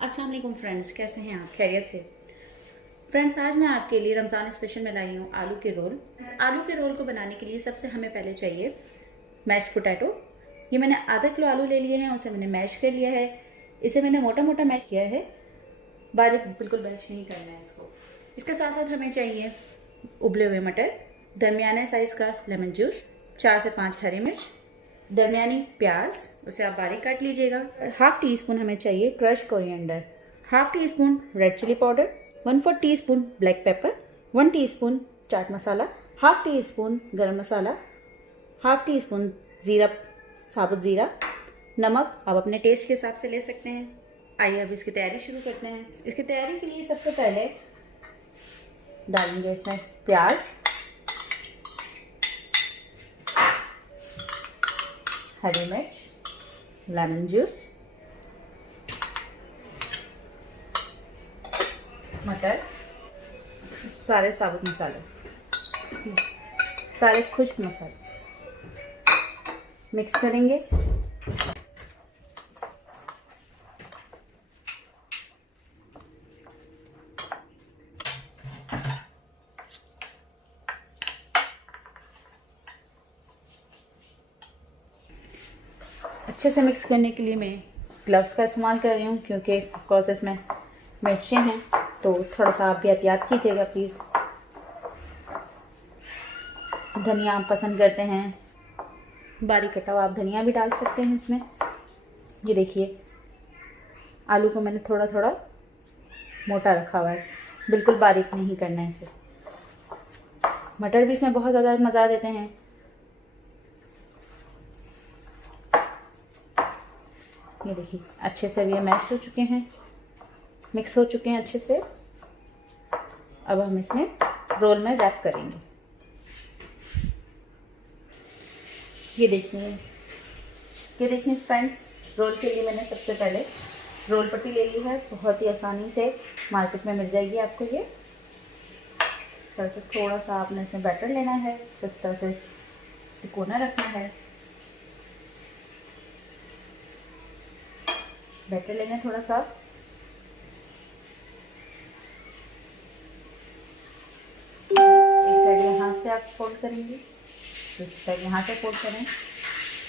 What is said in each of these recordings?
अस्सलाम वालेकुम फ्रेंड्स, कैसे हैं आप? खैरियत से? फ्रेंड्स, आज मैं आपके लिए रमज़ान स्पेशल में लाई हूँ आलू के रोल। आलू के रोल को बनाने के लिए सबसे हमें पहले चाहिए मैश्ड पोटैटो। ये मैंने आधा किलो आलू ले लिए हैं, उसे मैंने मैश कर लिया है। इसे मैंने मोटा मोटा मैश किया है, बारीक बिल्कुल मैश नहीं करना है इसको। इसके साथ साथ हमें चाहिए उबले हुए मटर, दरमियाने साइज़ का लेमन जूस, 4 से 5 हरी मिर्च, दरमियानी प्याज, उसे आप बारीक काट लीजिएगा। हाफ टी स्पून हमें चाहिए crush coriander, half teaspoon red chilli powder, 1/4 teaspoon black pepper, 1 teaspoon chaat masala, half teaspoon garam masala, half tea spoon ज़ीरा, साबुत ज़ीरा, नमक आप अपने टेस्ट के हिसाब से ले सकते हैं। आइए अब इसकी तैयारी शुरू करते हैं। इसकी तैयारी के लिए सबसे पहले डालेंगे इसमें प्याज, हरी मिर्च, लेमन जूस, मटर, सारे साबुत मसाले, सारे खुश्क मसाले मिक्स करेंगे। अच्छे से मिक्स करने के लिए मैं ग्लव्स का इस्तेमाल कर रही हूँ, क्योंकि ऑफकोर्स इसमें मिर्चें हैं, तो थोड़ा सा आप भी एहतियात कीजिएगा प्लीज़। धनिया आप पसंद करते हैं, बारीक कटा हुआ आप धनिया भी डाल सकते हैं इसमें। ये देखिए, आलू को मैंने थोड़ा थोड़ा मोटा रखा हुआ है, बिल्कुल बारीक नहीं करना है इसे। मटर भी इसमें बहुत ज़्यादा मज़ा देते हैं। ये देखिए, अच्छे से ये मैश हो चुके हैं, मिक्स हो चुके हैं अच्छे से। अब हम इसमें रोल में रैप करेंगे। ये देखिए फ्रेंड्स, रोल के लिए मैंने सबसे पहले रोल पट्टी ले ली है। बहुत ही आसानी से मार्केट में मिल जाएगी आपको ये। इस तरह से थोड़ा सा आपने इसमें बैटर लेना है, इसको इस तरह से तिकोना रखना है। बैटर लेना है थोड़ा सा, एक साइड यहाँ से आप फोल्ड करेंगे, दूसरी साइड यहाँ से फोल्ड करें।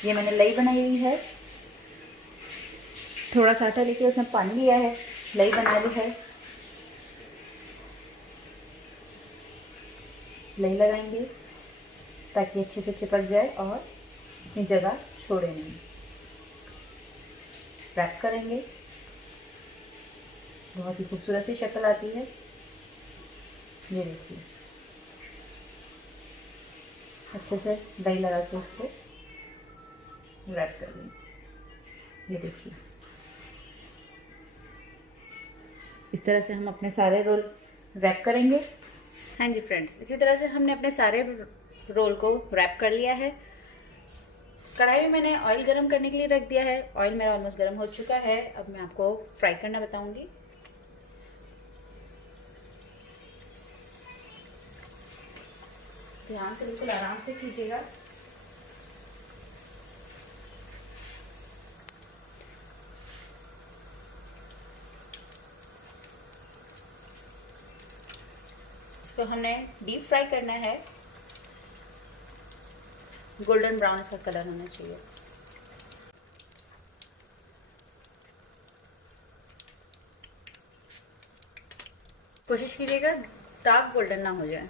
ये मैंने लई बनाई हुई है, थोड़ा सा आटा लेके उसमें पानी लिया है, लई बना ली है। लई लगाएंगे ताकि अच्छे से चिपक जाए और अपनी जगह छोड़े नहीं। रैप करेंगे, बहुत ही खूबसूरत सी शक्ल आती है। ये देखिए, अच्छे से दही लगा के उसको रैप कर लेंगे। ये देखिए, इस तरह से हम अपने सारे रोल रैप करेंगे। हाँ जी फ्रेंड्स, इसी तरह से हमने अपने सारे रोल को रैप कर लिया है। कढ़ाई में मैंने ऑयल गरम करने के लिए रख दिया है। ऑयल मेरा ऑलमोस्ट गरम हो चुका है। अब मैं आपको फ्राई करना बताऊंगी। ध्यान से, बिल्कुल आराम से कीजिएगा। इसको हमने डीप फ्राई करना है, गोल्डन ब्राउन इसका कलर होना चाहिए। कोशिश कीजिएगा डार्क गोल्डन ना हो जाए।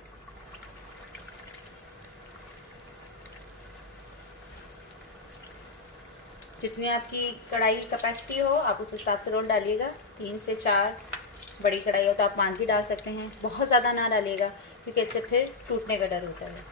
जितनी आपकी कढ़ाई कैपेसिटी हो आप उस हिसाब से रोल डालिएगा। 3 से 4 बड़ी कढ़ाई हो तो आप 5 भी डाल सकते हैं। बहुत ज़्यादा ना डालिएगा, क्योंकि इससे फिर टूटने का डर होता है।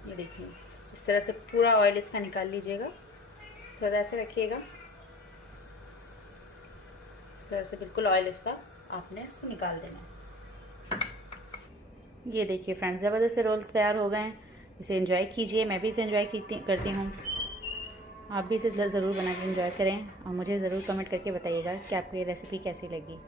ये देखिए, इस तरह से पूरा ऑयल इसका निकाल लीजिएगा। थोड़ा ऐसे रखिएगा, इस तरह से बिल्कुल ऑयल इसका आपने इसको निकाल देना है। ये देखिए फ्रेंड्स, ज़बरदस्त से रोल तैयार हो गए हैं। इसे एंजॉय कीजिए। मैं भी इसे एंजॉय करती हूँ। आप भी इसे ज़रूर बना के एंजॉय करें और मुझे ज़रूर कमेंट करके बताइएगा कि आपको ये रेसिपी कैसी लगी।